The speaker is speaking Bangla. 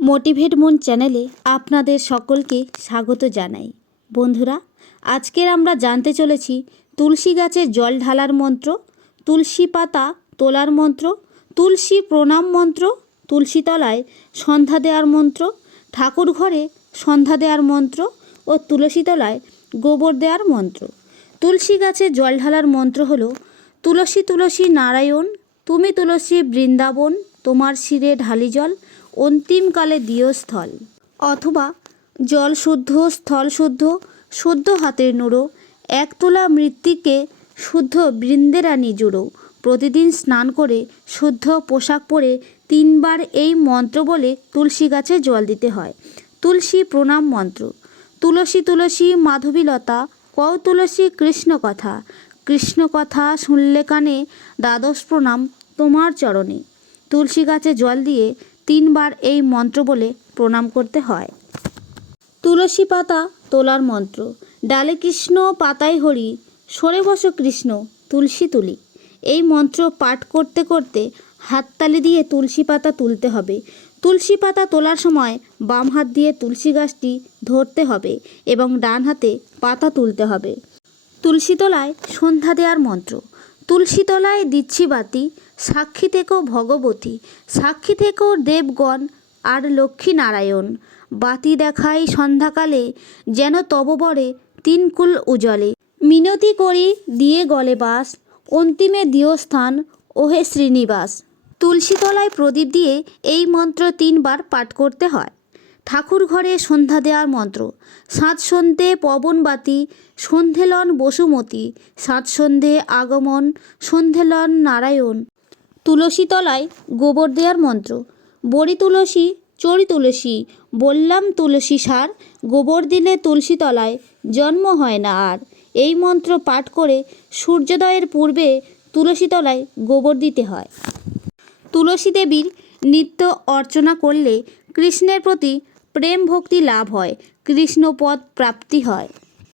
মোটিভেট মন চ্যানেলে আপনাদের সকলকে স্বাগত জানাই। বন্ধুরা, আজকের আমরা জানতে চলেছি তুলসী গাছে জল ঢালার মন্ত্র, তুলসী পাতা তোলার মন্ত্র, তুলসী প্রণাম মন্ত্র, তুলসী তলায় সন্ধ্যা দেওয়ার মন্ত্র, ঠাকুর ঘরে সন্ধ্যা দেওয়ার মন্ত্র ও তুলসী তলায় গোবর দেওয়ার মন্ত্র। তুলসী গাছে জল ঢালার মন্ত্র হলো, তুলসী তুলসী নারায়ণ, তুমি তুলসী বৃন্দাবন, তোমার শিরে ঢালি জল, অন্তিমকালে দিও স্থল। অথবা জল শুদ্ধ স্থল শুদ্ধ, শুদ্ধ হাতের নুড়ো, এক তোলা মৃত্তিকে শুদ্ধ বৃন্দেরানি জুড়ো। প্রতিদিন স্নান করে শুদ্ধ পোশাক পরে 3 বার এই মন্ত্র বলে তুলসী গাছে জল দিতে হয়। তুলসী প্রণাম মন্ত্র। তুলসী তুলসী মাধবীলতা, কও তুলসী কৃষ্ণ কথা, কৃষ্ণ কথা শুনলে কানে, দ্বাদশ প্রণাম তোমার চরণে। তুলসী গাছে জল দিয়ে 3 বার এই মন্ত্র বলে প্রণাম করতে হয়। তুলসী পাতা তোলার মন্ত্র। ডালে কৃষ্ণ পাতায় হরি, সরে বসো কৃষ্ণ তুলসী তুলি। এই মন্ত্র পাঠ করতে করতে হাততালি দিয়ে তুলসী পাতা তুলতে হবে। তুলসী পাতা তোলার সময় বাম হাত দিয়ে তুলসী গাছটি ধরতে হবে এবং ডান হাতে পাতা তুলতে হবে। তুলসী তলায় সন্ধ্যা দেওয়ার মন্ত্র। তুলসী তলায় দিচ্ছি বাতি, সাক্ষী থেকেও ভগবতী, সাক্ষী থেকেও দেবগণ আর লক্ষ্মী নারায়ণ। বাতি দেখাই সন্ধ্যাকালে, যেন তব বরে 3 কুল উজলে। মিনতি করি দিয়ে গলে বাস, অন্তিমে দিও স্থান ওহে শ্রীনিবাস। তুলসী তলায় প্রদীপ দিয়ে এই মন্ত্র 3 বার পাঠ করতে হয়। ঠাকুর ঘরে সন্ধ্যা দেওয়ার মন্ত্র। সাত সন্ধে পবন বাতি, সন্ধেলন বসুমতী, সাত সন্ধে আগমন, সন্ধেলন নারায়ণ। তুলসী তলায় গোবর দেওয়ার মন্ত্র। বড়ি তুলসী চড়ি তুলসী, বললাম তুলসী সার, গোবর দিলে তুলসী তলায় জন্ম হয় না আর। এই মন্ত্র পাঠ করে সূর্যোদয়ের পূর্বে তুলসী তলায় গোবর দিতে হয়। তুলসী দেবীর নিত্য অর্চনা করলে কৃষ্ণের প্রতি প্রেম ভক্তি লাভ হয়, কৃষ্ণপদ প্রাপ্তি হয়।